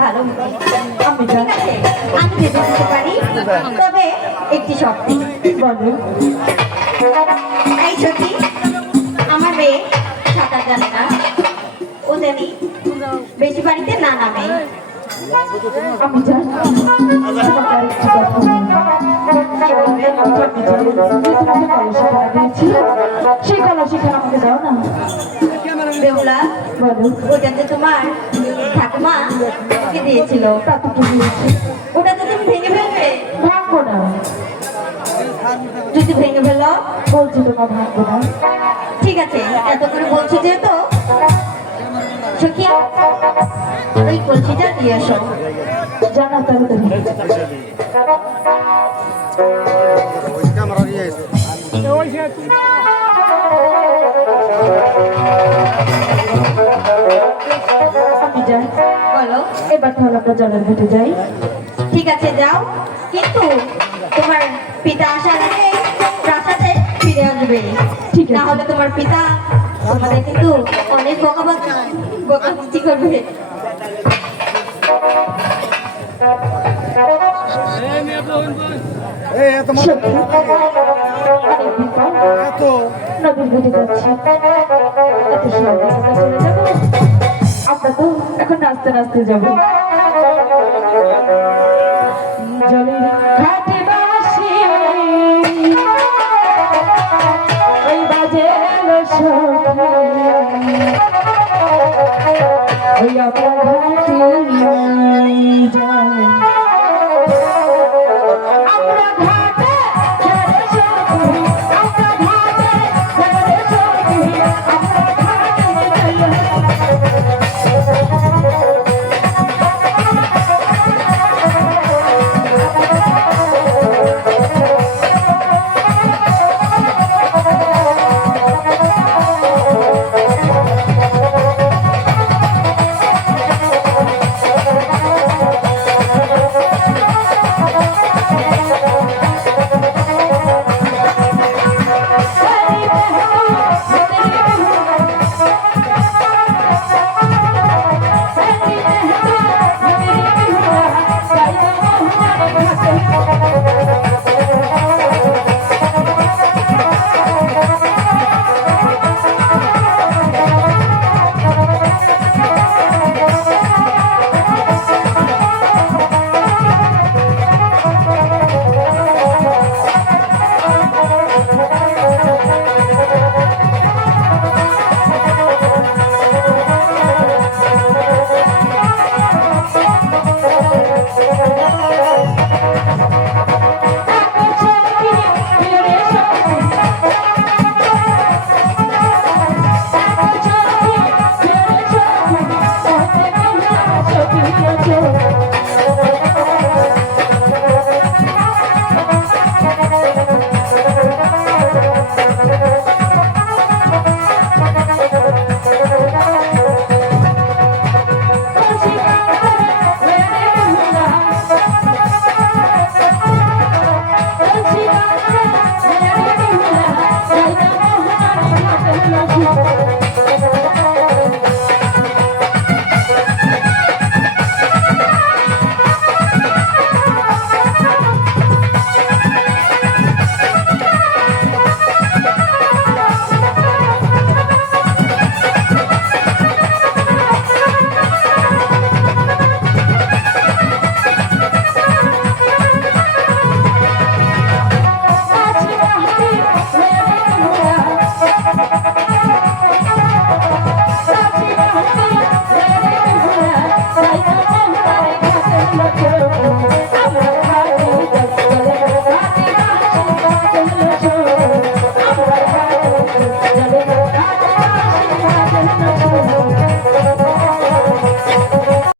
ভালো হবে আমি যেতে দিতে পারি তবে একটি শর্তে বলো এই সত্যি আমার মেয়ে সাঁতার জানে না ও জানি বেশি বাড়িতে না নামে সেই কলসিখানা আমাকে দাও না বেহুলা বলো ওটা তো তোমার ঠাকুমা দিয়েছিল ওটা তো তুমি ভেঙে ফেলবে? ভাঙবো না। যদি ভেঙে ফেলো বলছি তোমার ভাঙবো না। ঠিক আছে এত করে বলছো যেহেতু ওই কলসিটা দিয়ে এসো। জানা তাড়াতাড়ি আমি যাই বলো এবার তাহলে আমরা জলের ঘাটে যাই। ঠিক আছে যাও। কিন্তু তোমার পিতা আসার আগে প্রাসাদে ফিরে আসবে। ঠিক না হলে তোমার পিতা তোমাদের কিন্তু অনেক বকাবাজি বকাবাজি করবে। এই এত সহজে আমরা চলে যাব আমরা তো এখন নাচতে নাচতে যাব। জলের ঘাটে বাসি, ওই বাজে ওই আমরা ঘাটে Oh.